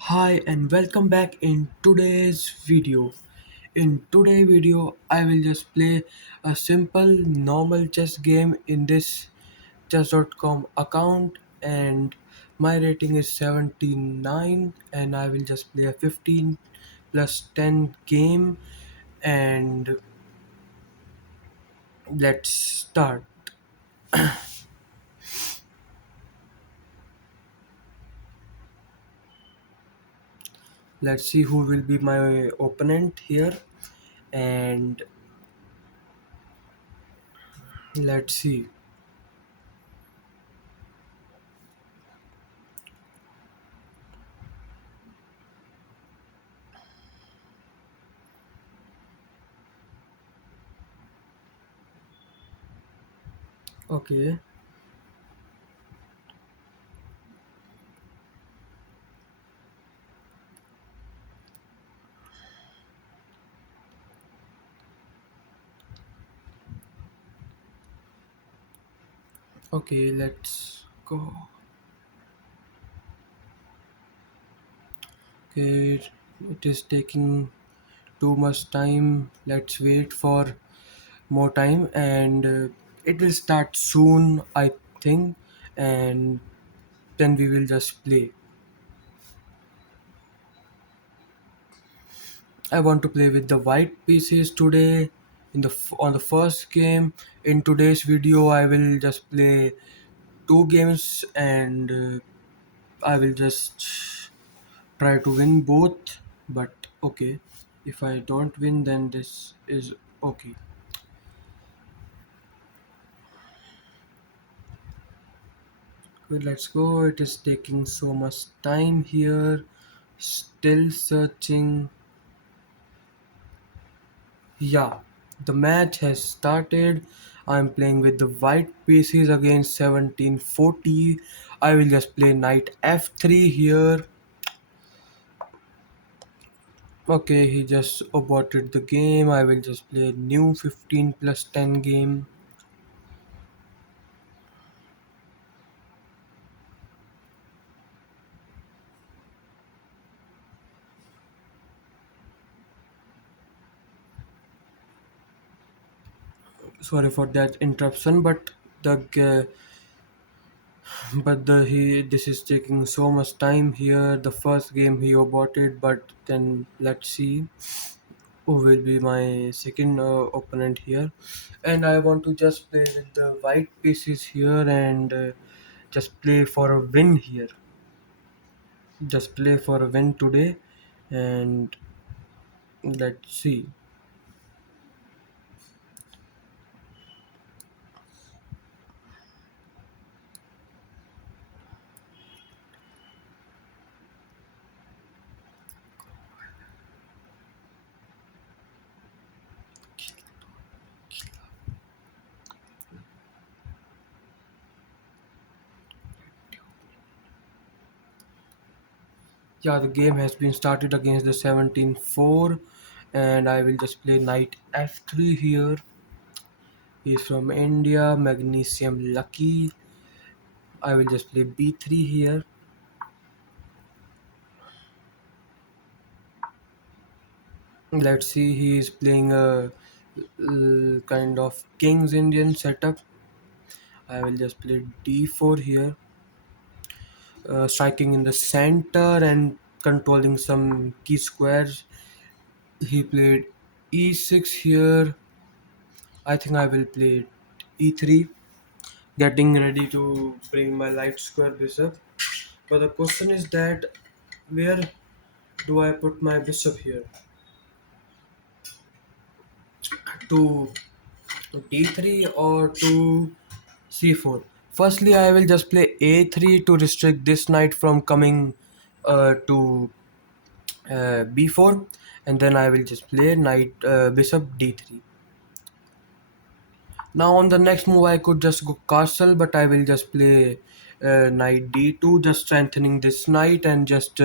Hi and welcome back in today's video. In today's video, I will just play a simple normal chess game in this chess.com account and my rating is 79 and I will just play a 15 plus 10 game and let's start. Let's see who will be my opponent here and let's see. Okay. Okay, let's go. Okay, it is taking too much time. Let's wait for more time and it will start soon, I think, and then we will just play. I want to play with the white pieces today on the first game. In today's video, I will just play two games and I will just try to win both. But okay, if I don't win, then this is okay. Well, let's go. It is taking so much time here. Still searching. Yeah, the match has started. I'm playing with the white pieces against 1740. I will just play knight f3 here. Okay, he just aborted the game. I will just play new 15 plus 10 game. Sorry for that interruption, but the he this is taking so much time here. The first game he aborted, but then let's see who will be my second opponent here. And I want to just play with the white pieces here and just play for a win here. Just play for a win today, and let's see. Yeah, the game has been started against the 17-4, and I will just play knight f3 here. He's from India, Magnesium Lucky. I will just play b3 here. Let's see, he is playing a kind of King's Indian setup. I will just play d4 here, striking in the center and controlling some key squares. He played e6 here. I think I will play e3, getting ready to bring my light square bishop. But the question is that where do I put my bishop here? To d3 or to c4? Firstly, I will just play a3 to restrict this knight from coming to b4, and then I will just play knight bishop d3. Now on the next move, I could just go castle, but I will just play knight d2, just strengthening this knight and just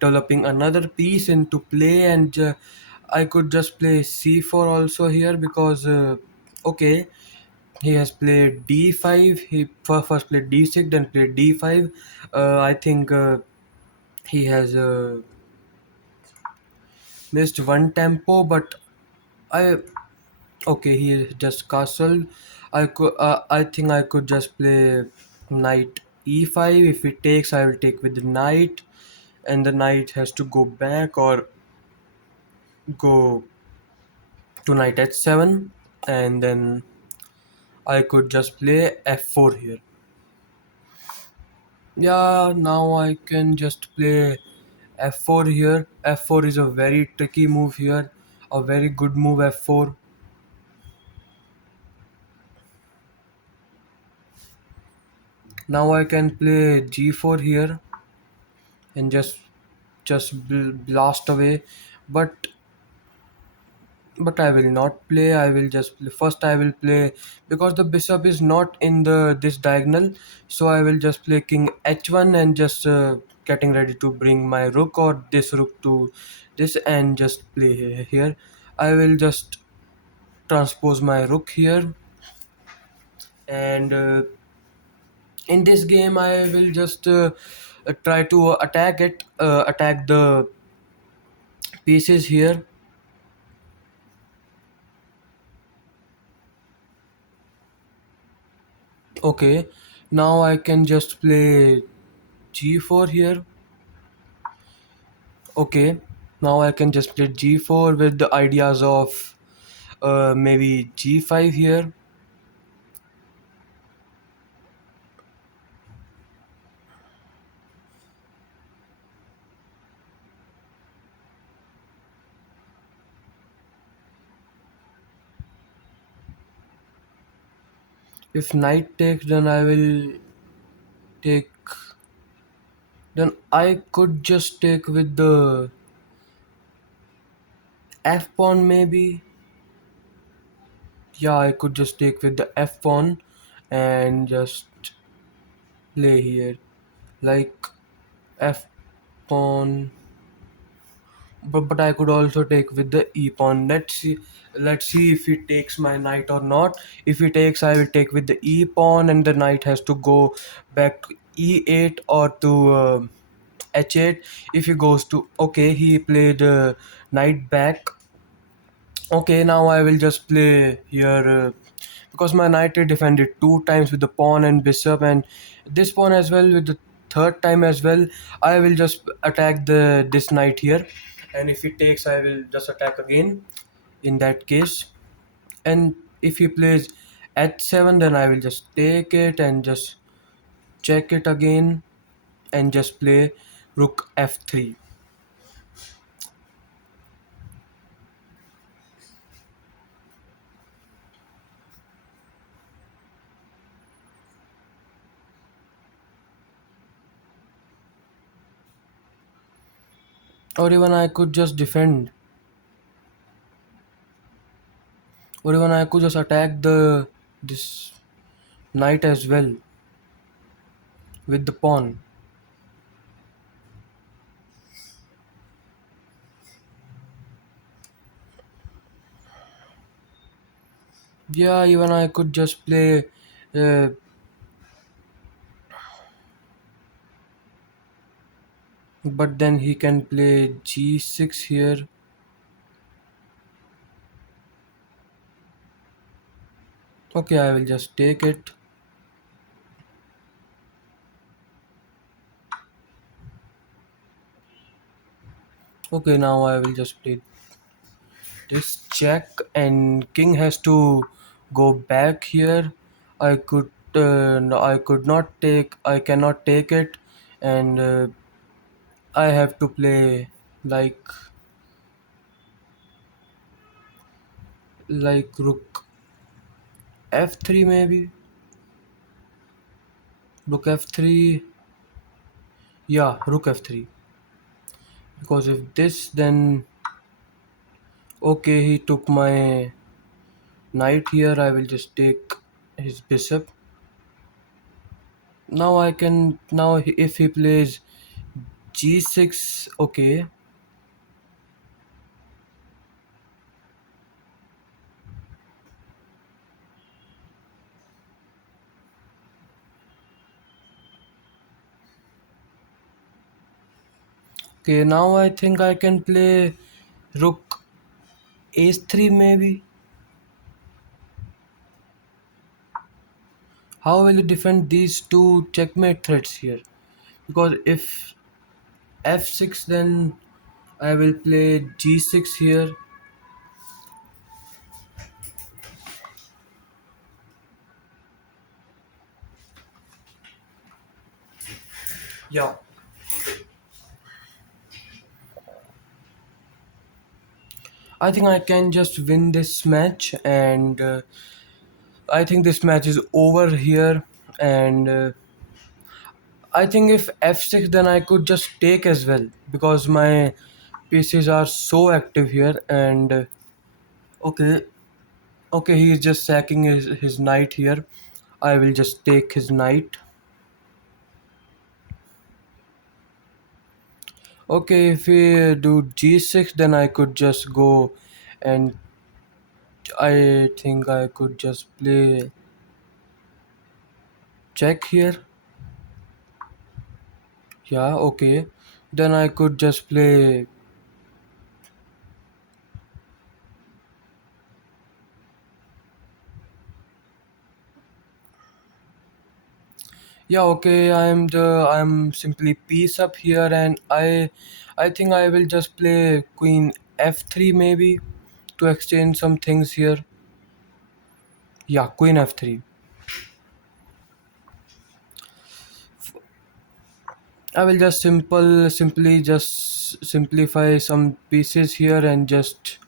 developing another piece into play. And I could just play c4 also here because okay, he has played d5. He first played d6, then played d5. I think He has missed one tempo, but I okay. He is just castle. I think I could just play knight e5. If it takes, I will take with the knight, and the knight has to go back or go to knight h7, and then I could just play f4 here. Yeah, now I can just play f4 here. F4 is a very tricky move here. A very good move f4. Now I can play g4 here and blast away. But I will not play. I will just play. First I will play because the bishop is not in the this diagonal. So I will just play king h1 and just getting ready to bring my rook or this rook to this and just play here. I will just transpose my rook here, and in this game I will just try to attack the pieces here. Okay, now I can just play g4 here. Okay, now I can just play g4 with the ideas of maybe g5 here. If knight takes, then I will take. Then I could just take with the f pawn maybe. Yeah, I could just take with the f pawn and just play here like f pawn. But I could also take with the e pawn. Let's see if he takes my knight or not. If he takes, I will take with the e pawn, and the knight has to go back to e8 or to h8. If he goes to, okay, he played knight back. Okay, now I will just play here because my knight is defended two times with the pawn and bishop, and this pawn as well with the third time as well. I will just attack the this knight here, and if he takes, I will just attack again. In that case, and if he plays h7, then I will just take it and just check it again and just play rook f3. Or even I could just defend, or even I could just attack the this knight as well with the pawn. Yeah, even I could just play, uh, but then he can play g6 here. Okay, I will just take it. Okay, now I will just play this check, and king has to go back here. I could no, I could not take. I cannot take it, and I have to play like rook f3 maybe. Rook f3. Yeah, rook f3. Because if this, then okay, he took my knight here. I will just take his bishop. Now I can, now if he plays g6, okay. Okay, now I think I can play rook h3 maybe. How will you defend these two checkmate threats here? Because if f6, then I will play g6 here. Yeah, I think I can just win this match, and I think this match is over here. And I think if f6, then I could just take as well because my pieces are so active here. And okay, okay, he is just sacking his knight here. I will just take his knight. Okay, if we do g6, then I could just go, and I think I could just play check here. Yeah, okay. Then I could just play. Yeah, okay. I'm simply piece up here, and I think I will just play queen f3 maybe to exchange some things here. Yeah, queen f3. I will just simply just simplify some pieces here and just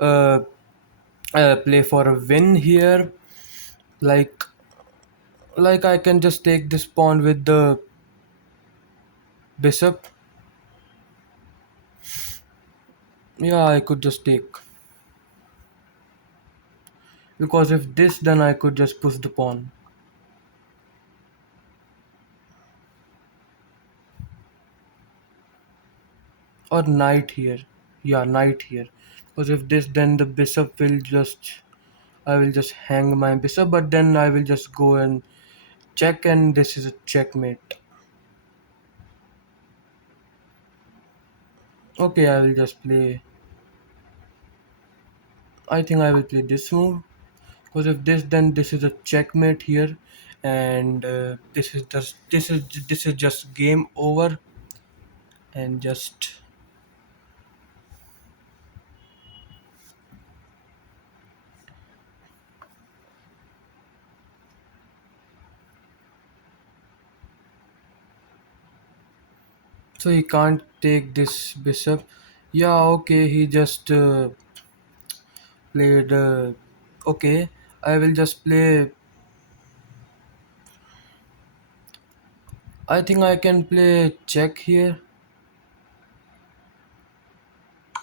uh, play for a win here. Like like I can just take this pawn with the bishop. Yeah, I could just take, because if this, then I could just push the pawn or knight here. Yeah, knight here. Because if this, then the bishop will just, I will just hang my bishop, but then I will just go and check, and this is a checkmate. Okay, I will just play. I think I will play this move. Because if this, then this is a checkmate here, and this is just game over, and just so he can't take this bishop. Yeah, okay, he just played. Okay, I will just play. I think I can play check here.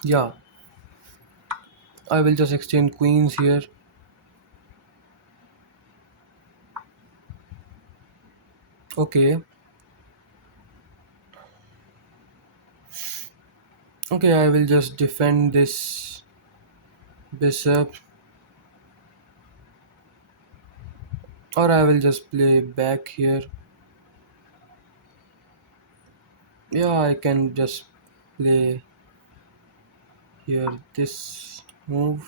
Yeah, I will just exchange queens here. Okay, okay, I will just defend this bishop, or I will just play back here. Yeah, I can just play here this move.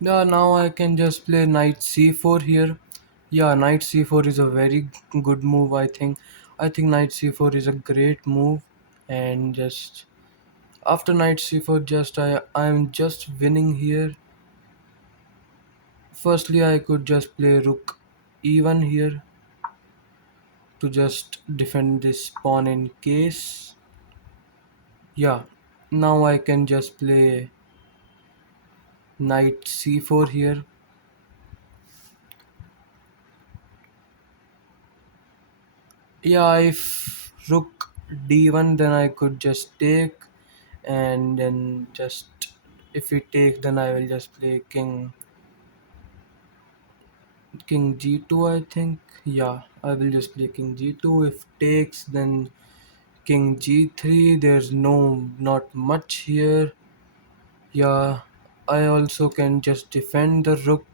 Yeah, now I can just play knight c4 here. Yeah, knight c4 is a very good move, I think. I think knight c4 is a great move, and just after knight c4, just I'm just winning here. Firstly, I could just play rook e1 here to just defend this pawn in case. Yeah, now I can just play knight c4 here. Yeah, if rook d1, then I could just take, and then just If he takes, then I will just play king g2, I think. Yeah, I will just play king g2. If takes, then king g3. There's not much here. Yeah, I also can just defend the rook.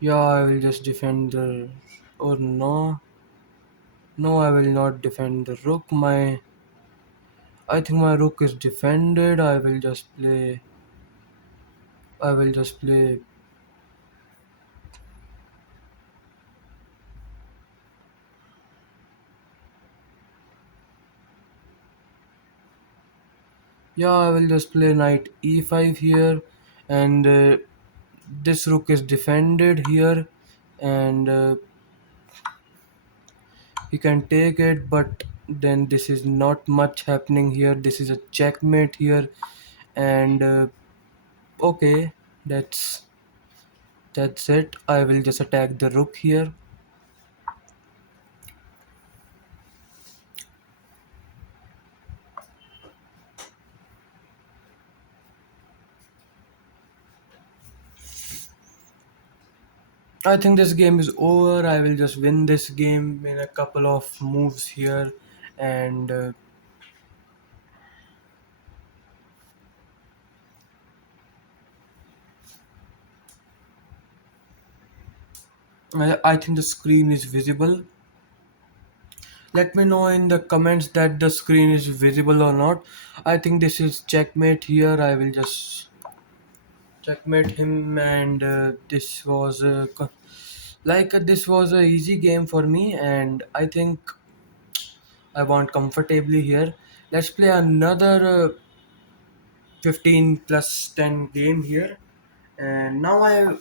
Yeah, I will just defend the. Or no, no, I will not defend the rook. I think my rook is defended. I will just play. I will just play. Yeah, I will just play knight e5 here, and this rook is defended here, and he can take it, but then this is not much happening here. This is a checkmate here, and okay, that's it. I will just attack the rook here. I think this game is over. I will just win this game in a couple of moves here, and I think the screen is visible. Let me know in the comments that the screen is visible or not. I think this is checkmate here. I will just checkmate him, and this was this was a easy game for me, and I think I won comfortably here. Let's play another 15 plus 10 game here. And now I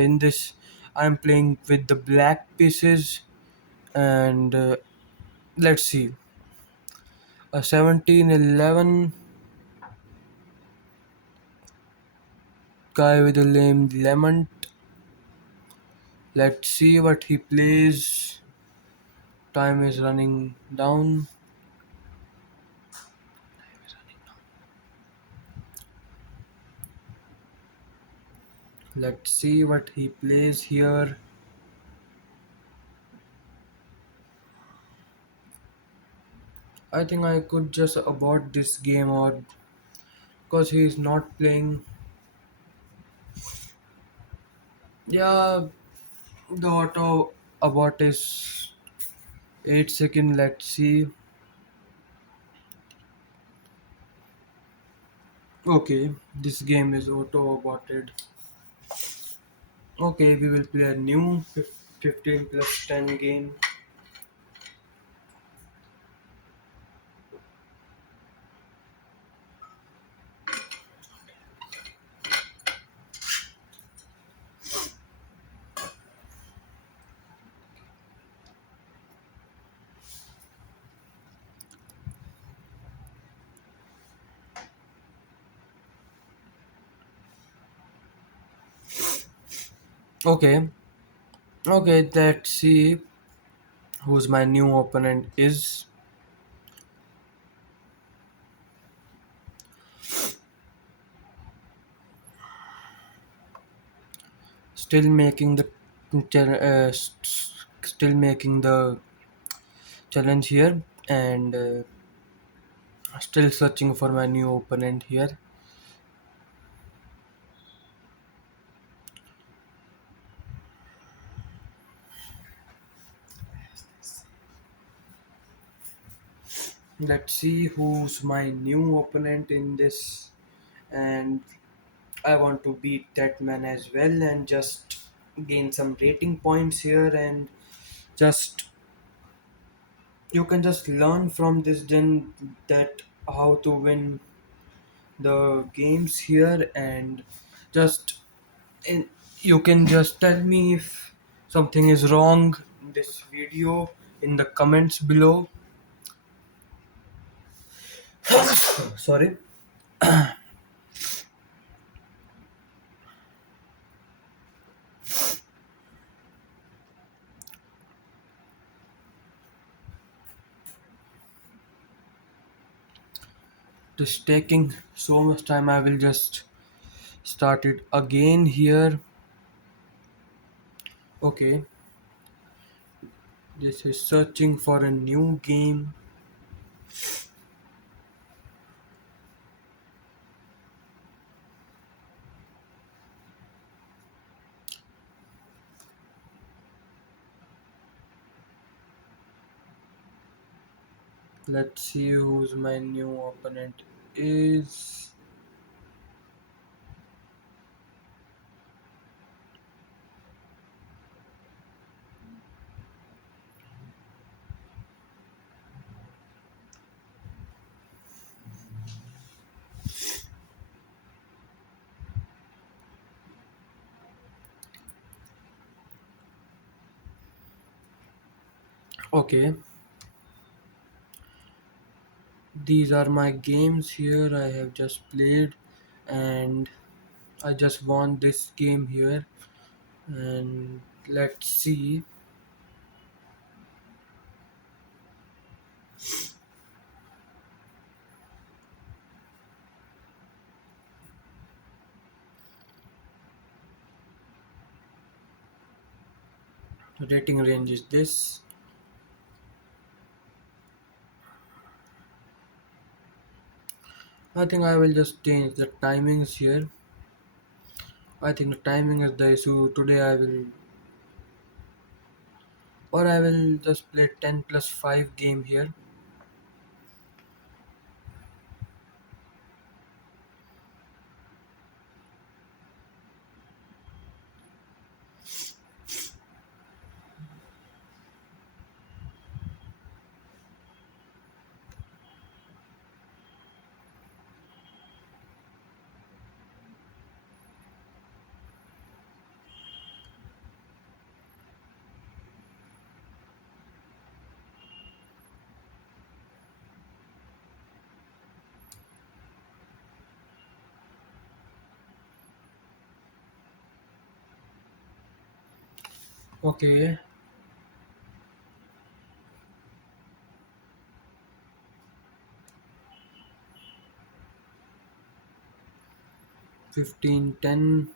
in this I'm playing with the black pieces, and let's see, a 17-11 guy with a lame lemon. Let's see what he plays. Time is running down. Let's see what he plays here. I think I could just abort this game, or because he is not playing. Yeah, the auto abort is 8 seconds. Let's see. Okay, this game is auto aborted. Okay, we will play a new 15 plus 10 game. Okay, okay, let's see who's my new opponent is. Still making the still making the challenge here, and still searching for my new opponent here. Let's see who's my new opponent in this, and I want to beat that man as well and just gain some rating points here, and just you can just learn from this then that how to win the games here, and just in, you can just tell me if something is wrong in this video in the comments below. Sorry. This taking so much time. I will just start it again here. Okay, this is searching for a new game. Let's see who's my new opponent is. Okay, these are my games here. I have just played, and I just won this game here. And let's see. Rating range is this. I think I will just change the timings here. I think the timing is the issue. Today I will, or I will just play 10 plus 5 game here. Okay, 15-10.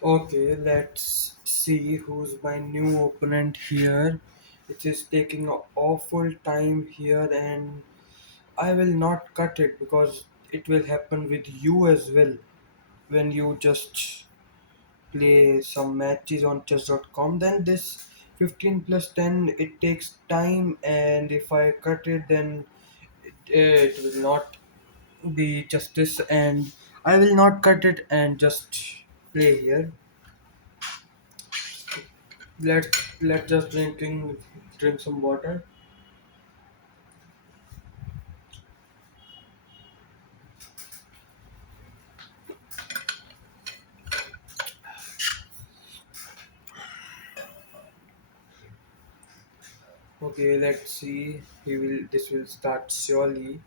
Okay, let's see who's my new opponent here. It is taking an awful time here, and I will not cut it because it will happen with you as well when you just play some matches on chess.com. Then this 15 plus 10, it takes time, and if I cut it, then it will not be justice, and I will not cut it and just play here. Let just drink some water. Okay, let's see. He will. This will start surely.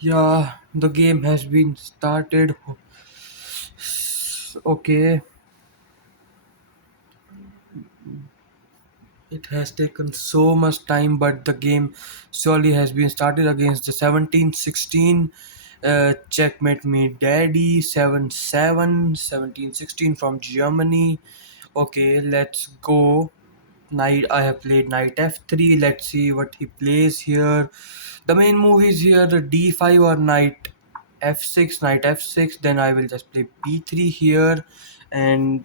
Yeah, the game has been started. Okay, it has taken so much time, but the game surely has been started against the 17-16. Checkmate me daddy 7-7, 17-16 from Germany. Okay, let's go. Knight, I have played knight f3. Let's see what he plays here. The main move is here the d5 or knight f6, knight f6. Then I will just play b3 here. And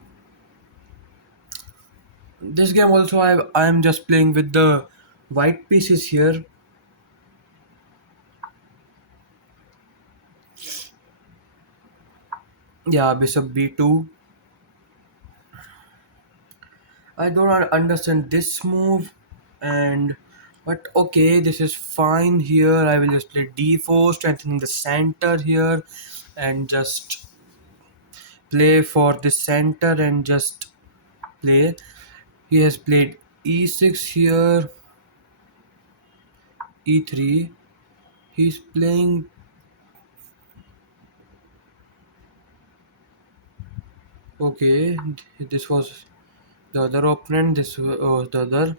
this game also I am just playing with the white pieces here. Yeah, bishop b2. I do not understand this move, and but okay, this is fine here. I will just play d4, strengthening the center here, and just play for the center and just play. He has played e6 here, e3. He's playing. Okay, this was the other opponent. This was the other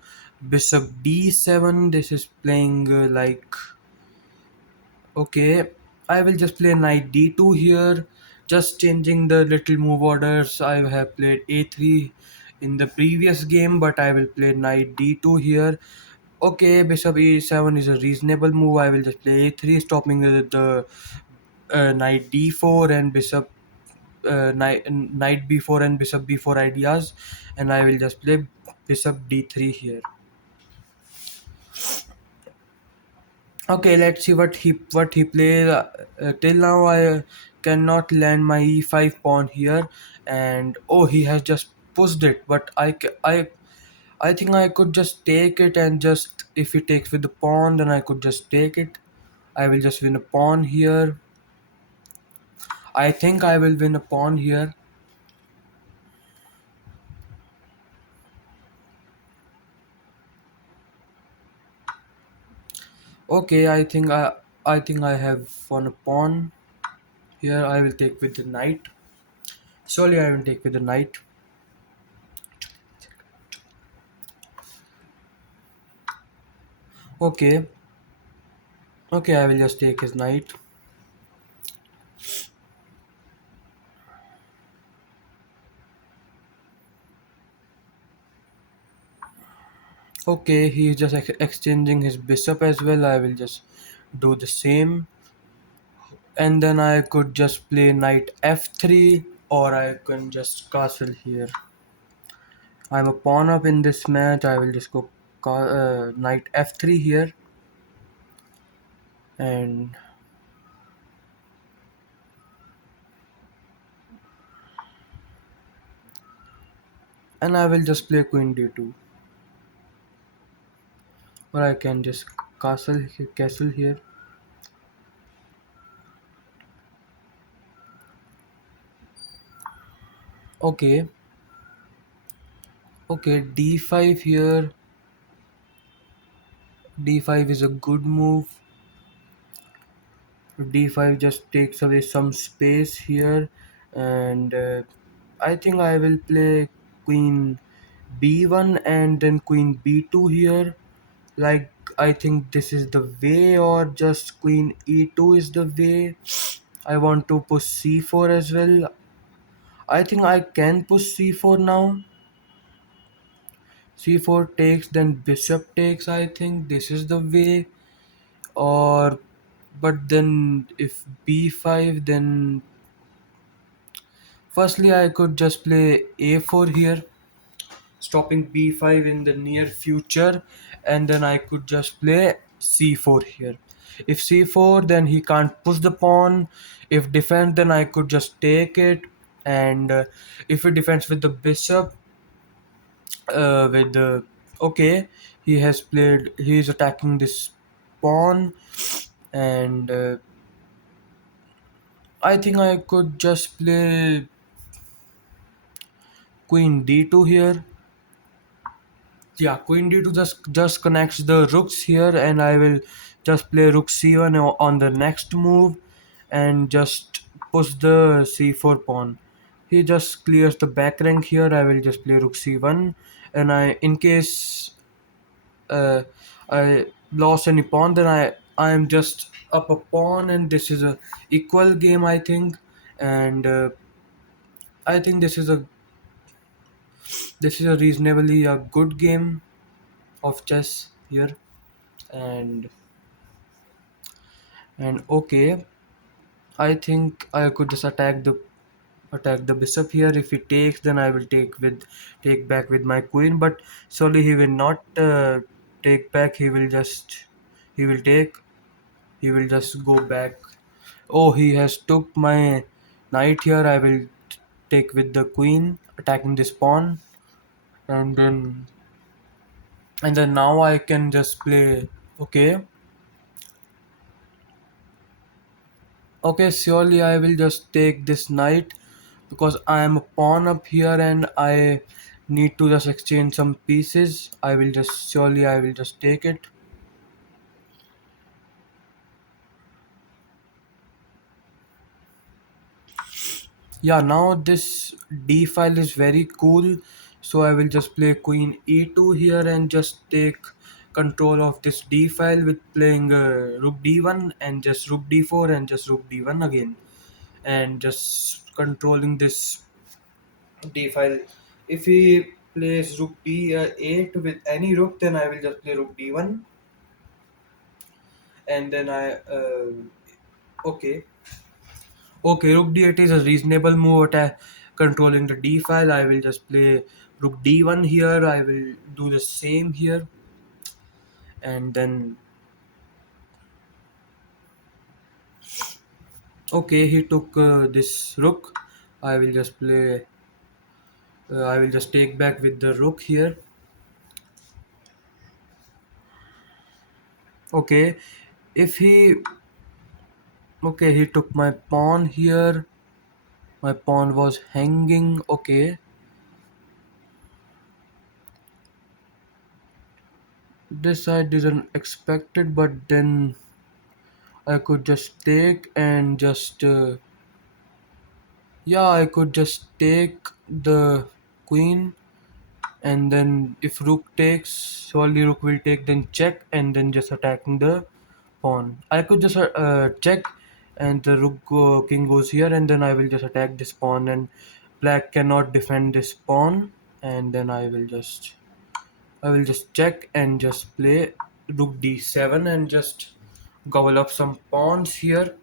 bishop d7. This is playing like okay, I will just play knight d2 here, just changing the little move orders. I have played a3 in the previous game, but I will play knight d2 here. Okay, bishop e7 is a reasonable move. I will just play a3, stopping the knight d4 and bishop knight b4 and bishop b4 ideas, and I will just play bishop d3 here. Okay, let's see what he plays. Till now, I cannot land my e5 pawn here, and oh, he has just pushed it. But I think I could just take it and just if he takes with the pawn, then I could just take it. I will just win a pawn here. I think I will win a pawn here. Okay, I think I have won a pawn here. I will take with the knight. Surely I will take with the knight. Okay, okay, I will just take his knight. Okay, he's just exchanging his bishop as well. I will just do the same. And then I could just play knight f3 or I can just castle here. I'm a pawn up in this match. I will just go knight f3 here. And I will just play queen d2. Or I can just castle here. Okay. Okay, d5 here. d5 is a good move. d5 just takes away some space here, and I think I will play queen b1 and then queen b2 here. Like I think this is the way, or just queen e2 is the way. I want to push c4 as well. I think I can push c4 now. c4 takes, then bishop takes. I think this is the way, or but then if b5, then Firstly, I could just play a4 here, stopping b5 in the near future, and then I could just play c4 here. If c4, then he can't push the pawn. If defense, then I could just take it, and if he defends with the bishop, with the okay, he's attacking this pawn, and I think I could just play queen d2 here. Yeah, queen d2 just connects the rooks here, and I will just play rook c1 on the next move, and just push the c4 pawn. He just clears the back rank here. I will just play rook c1, and in case uh, I lost any pawn, then I am just up a pawn, and this is a equal game, I think. And I think this is a reasonably a good game of chess here. And and okay, I think I could just attack the bishop here. If he takes, then I will take back with my queen, but surely he will not take back. He will take he will just go back. Oh, he has took my knight here. I will take with the queen, attacking this pawn, and then now I can just play. Okay, okay, surely I will just take this knight, because I am a pawn up here and I need to just exchange some pieces. I will just take it. Yeah, now this d file is very cool, so I will just play queen e2 here and just take control of this d file with playing rook d1 and just rook d4 and just rook d1 again, and just controlling this d file. If he plays rook d8 with any rook, then I will just play rook d1, and then okay. Okay, rook d8 is a reasonable move, attack controlling the d file. I will just play rook d1 here. I will do the same here, and then okay, he took this rook. I will just play. I will just take back with the rook here. Okay, if he okay, he took my pawn here. My pawn was hanging. Okay, this I didn't expect it, but then I could just take and just yeah, I could just take the queen, and then if rook takes, surely rook will take, then check, and then just attacking the pawn. I could just check, and the king goes here, and then I will just attack this pawn, and black cannot defend this pawn, and then I will just check and just play rook d7 and just gobble up some pawns here.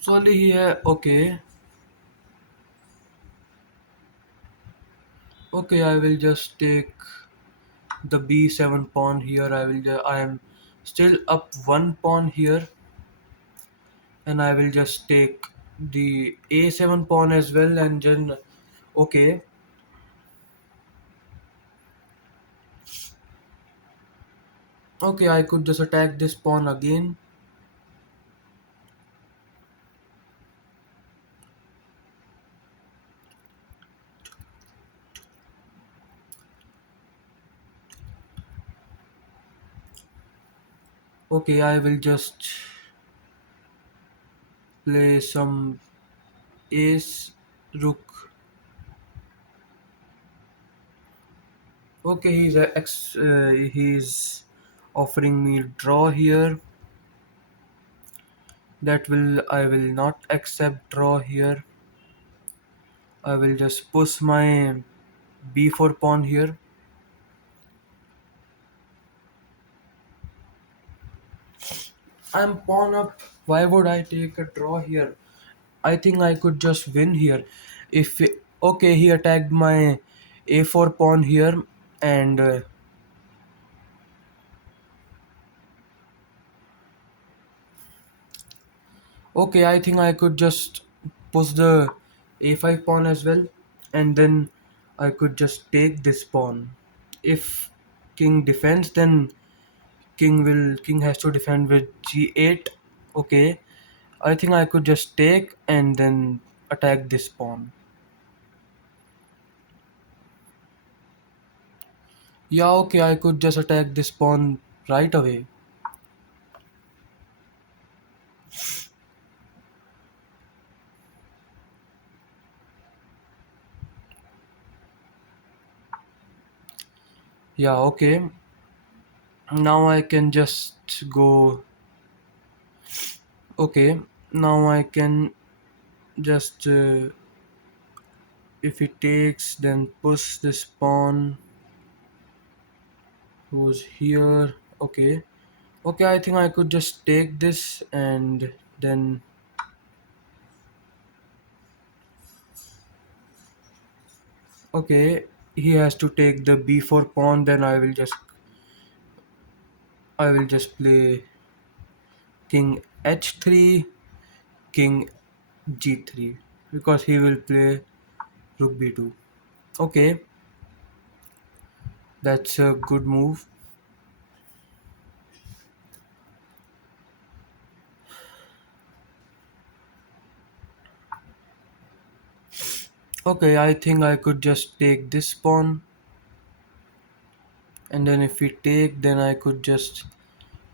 Surely here, okay. Okay, I will just take the b7 pawn here. I am still up one pawn here, and I will just take the a7 pawn as well, and then okay, okay, I could just attack this pawn again. Okay, I will just play some ace rook. Okay, he's offering me draw here. That will I will not accept draw here. I will just push my b4 pawn here. I'm pawn up. Why would I take a draw here? I think I could just win here. If okay, he attacked my a4 pawn here, and okay, I think I could just push the a5 pawn as well, and then I could just take this pawn. If king defends, then king has to defend with g8. Okay, I think I could just take and then attack this pawn. Yeah, okay, I could just attack this pawn right away. Yeah, okay. Now I can just go. Okay, now I can just if he takes, then push this pawn who's here. Okay, okay, I think I could just take this and then okay, he has to take the b4 pawn. Then I will just play king h3, king g3 because he will play rook b2. Okay, that's a good move. Okay, I think I could just take this pawn, and then if we take, then I could just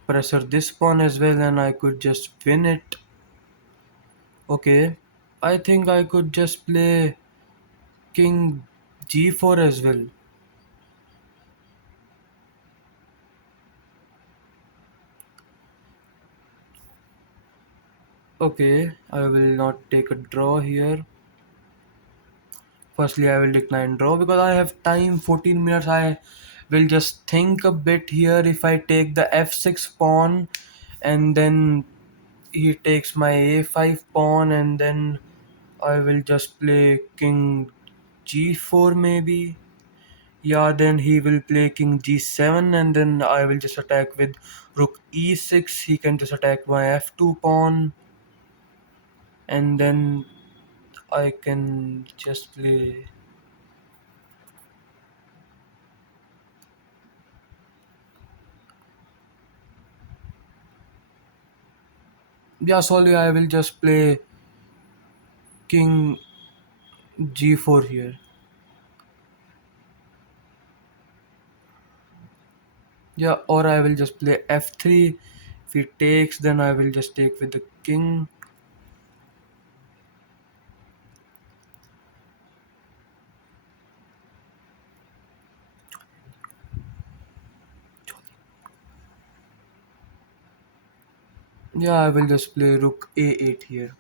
pressure this pawn as well, and I could just win it. Okay, I think I could just play king g4 as well. Okay, I will not take a draw here. Firstly, I will decline draw because I have time 14 minutes. I will just think a bit here. If I take the f6 pawn and then he takes my a5 pawn, and then I will just play king g4 maybe. Yeah, then he will play king g7, and then I will just attack with rook e6. He can just attack my f2 pawn, and then I can just play. Yeah, sorry, I will just play king g4 here. Yeah, or I will just play f3. If he takes, then I will just take with the king. Yeah, I will just play rook a8 here.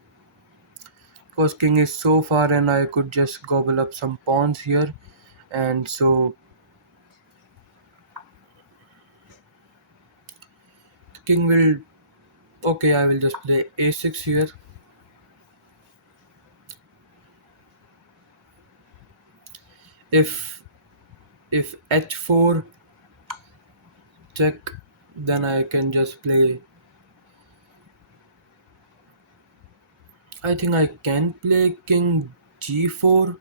Because king is so far and I could just gobble up some pawns here. And so king will. Okay, I will just play a6 here. If if h4 check, then I can just play. I think I can play king g4.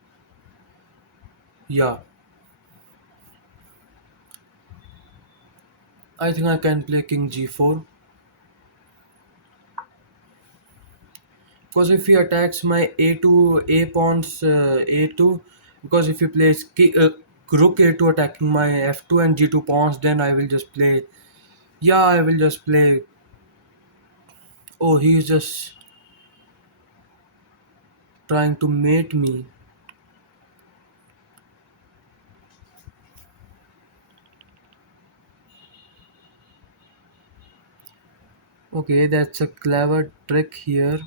Yeah, I think I can play king g4. Because if he attacks my a2 a pawns a2, because if he plays rook a2 attacking my f2 and g2 pawns, then I will just play. Yeah, I will just play. Oh, he's just trying to mate me. Okay, that's a clever trick here.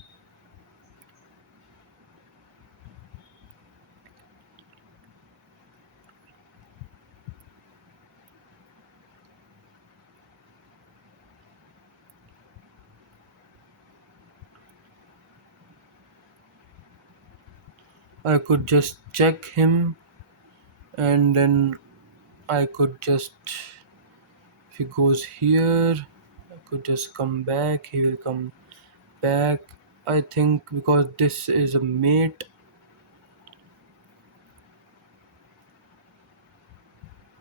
I could just check him, and then I could just, if he goes here, I could just come back. He will come back. I think because this is a mate.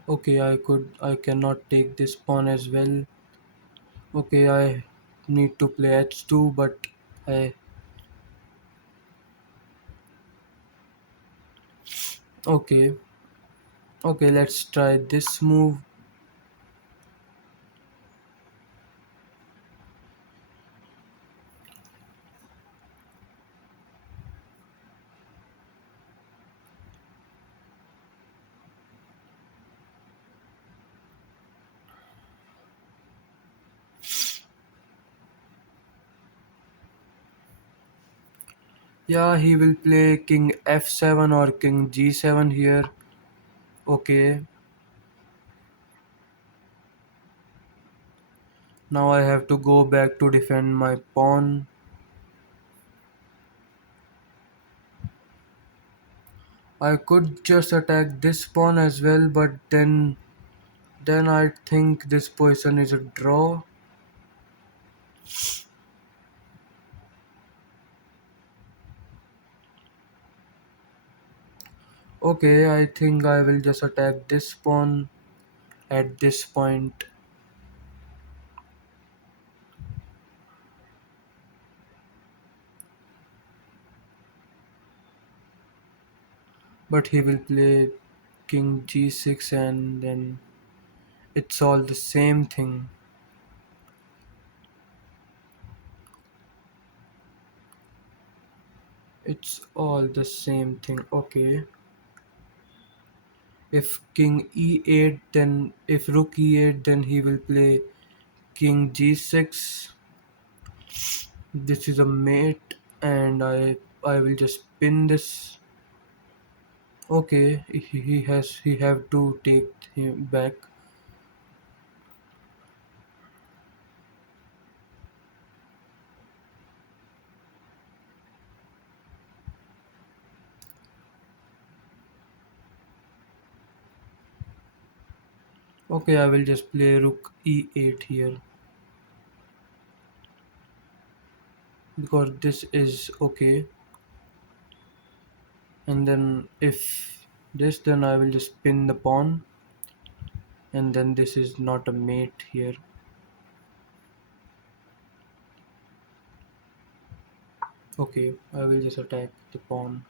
Okay, I cannot take this pawn as well. Okay, I need to play h2, but I, okay, okay, let's try this move. Yeah, he will play king f7 or king g7 here. Okay, now I have to go back to defend my pawn. I could just attack this pawn as well, but then I think this position is a draw. Okay, I think I will just attack this pawn at this point. But he will play king g6, and then it's all the same thing. It's all the same thing. Okay. If king e8, then if rook e8, then he will play king g6. This is a mate, and I will just pin this. Okay, he have to take him back. Okay, I will just play rook e8 here because this is okay. And then if this, then I will just pin the pawn, and then this is not a mate here. Okay, I will just attack the pawn.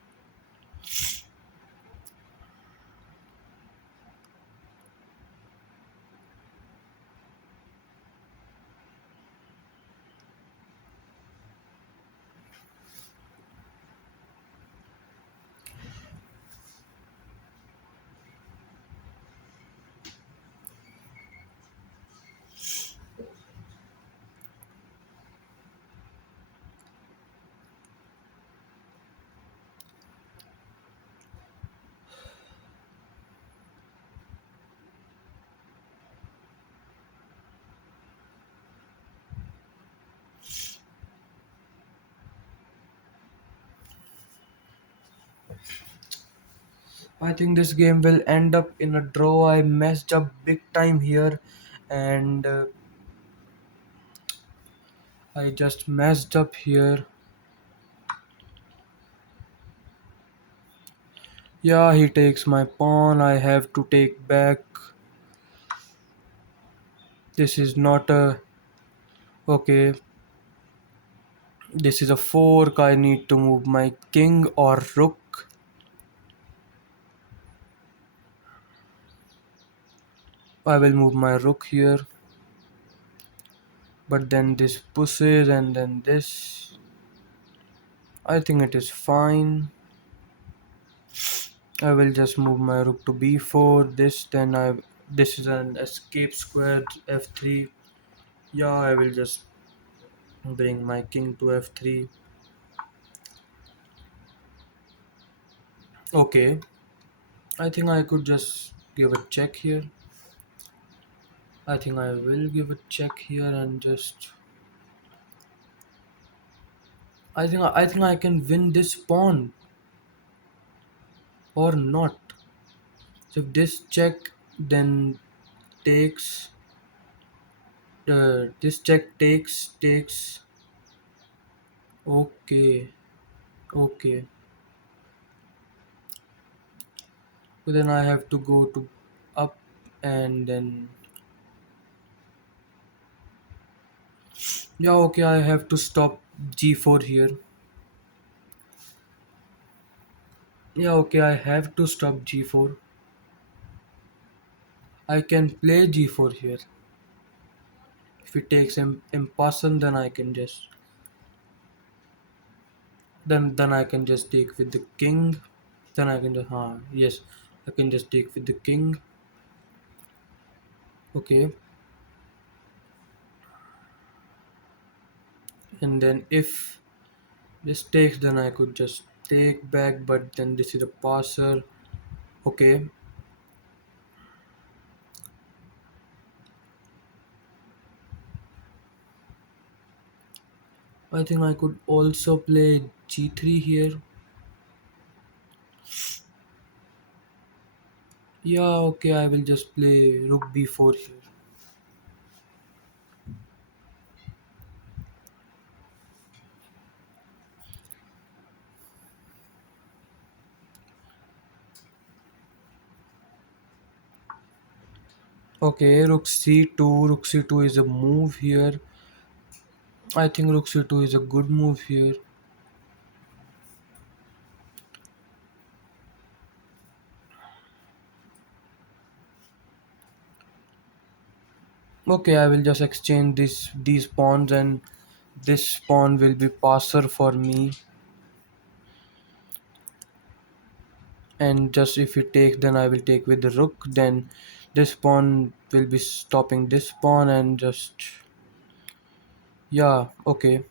I think this game will end up in a draw. I messed up big time here, and I just messed up here. Yeah, he takes my pawn. I have to take back. This is not a. Okay, this is a fork. I need to move my king or rook. I will move my rook here. But then this pushes, and then this. I think it is fine. I will just move my rook to b4. This is an escape square f3. Yeah, I will just bring my king to f3. Okay, I think I could just give a check here. I think I will give a check here and just. I think I can win this pawn. or not. So if this check then takes this check takes. Okay, okay. So then I have to go to up, and then yeah, okay, I have to stop g4 here. Yeah, okay, I have to stop g4. I can play g4 here. If it takes in person, then I can just then I can just take with the king. Then I can just yes, I can just take with the king. Okay, and then if this takes, then I could just take back, but then this is a passer. Okay, I think I could also play g3 here. Yeah, okay, I will just play rook b4 here. Okay, rook c2. Rook c2 is a move here. I think rook c2 is a good move here. Okay, I will just exchange these pawns, and this pawn will be passer for me. And just if you take, then I will take with the rook. Then this pawn will be stopping this pawn, and just yeah, okay.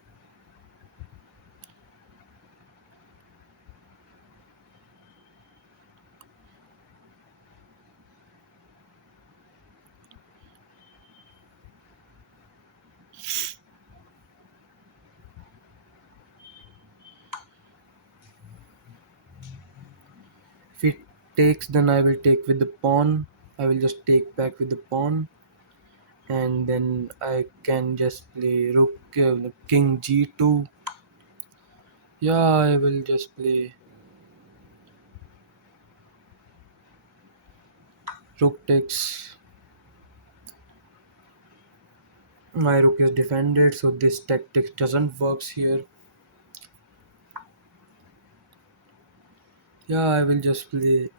If it takes, then I will take with the pawn. I will just take back with the pawn, and then I can just play rook king g2. Yeah, I will just play rook takes. My rook is defended, so this tactics doesn't works here. Yeah, I will just play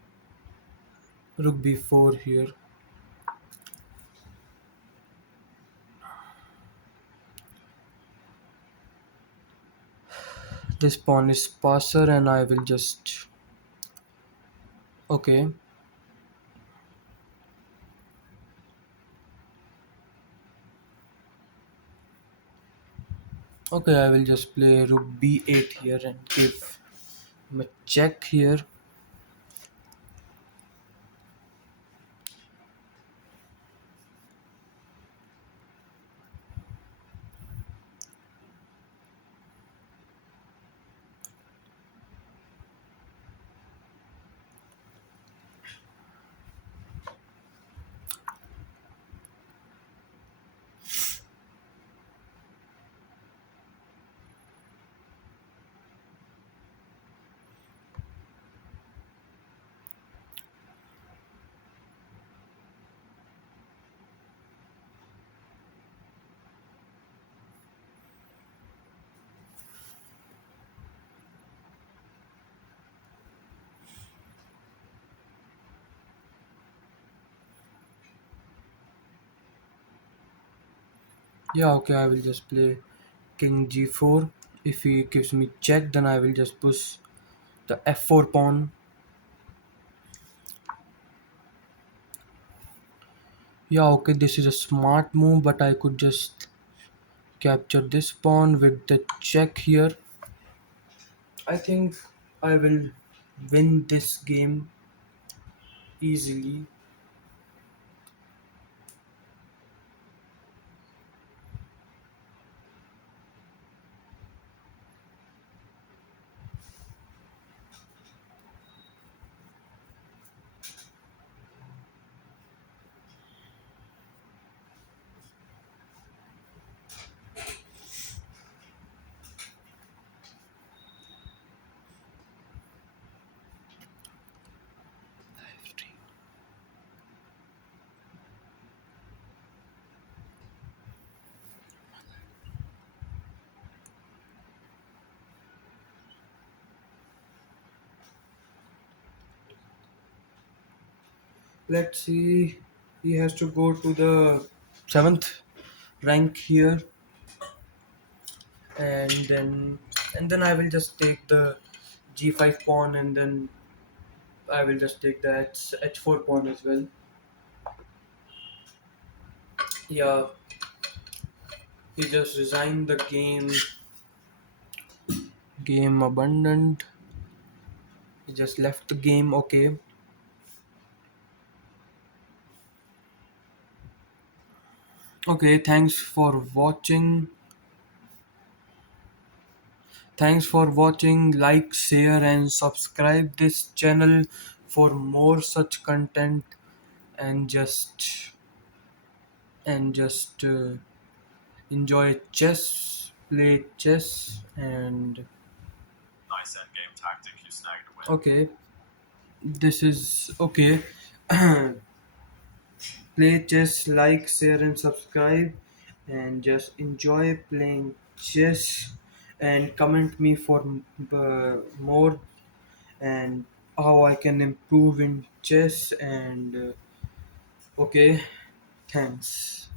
rook b4 here. This pawn is passer, and I will just okay. Okay, I will just play rook b8 here and give him a check here. Yeah, okay, I will just play king g4. If he gives me check, then I will just push the f4 pawn. Yeah, okay, this is a smart move, but I could just capture this pawn with the check here. I think I will win this game easily. let's see. He has to go to the seventh rank here, and then I will just take the g5 pawn, and then I will just take the h4 pawn as well. Yeah, he just resigned the game abundant. He just left the game. Okay. Okay, thanks for watching. Like, share and subscribe this channel for more such content, and just enjoy chess, play chess, and nice endgame tactic. You snagged a win. Okay, this is okay. Play chess, like, share, and subscribe, and just enjoy playing chess. And comment me for more, and how I can improve in chess. And okay, thanks.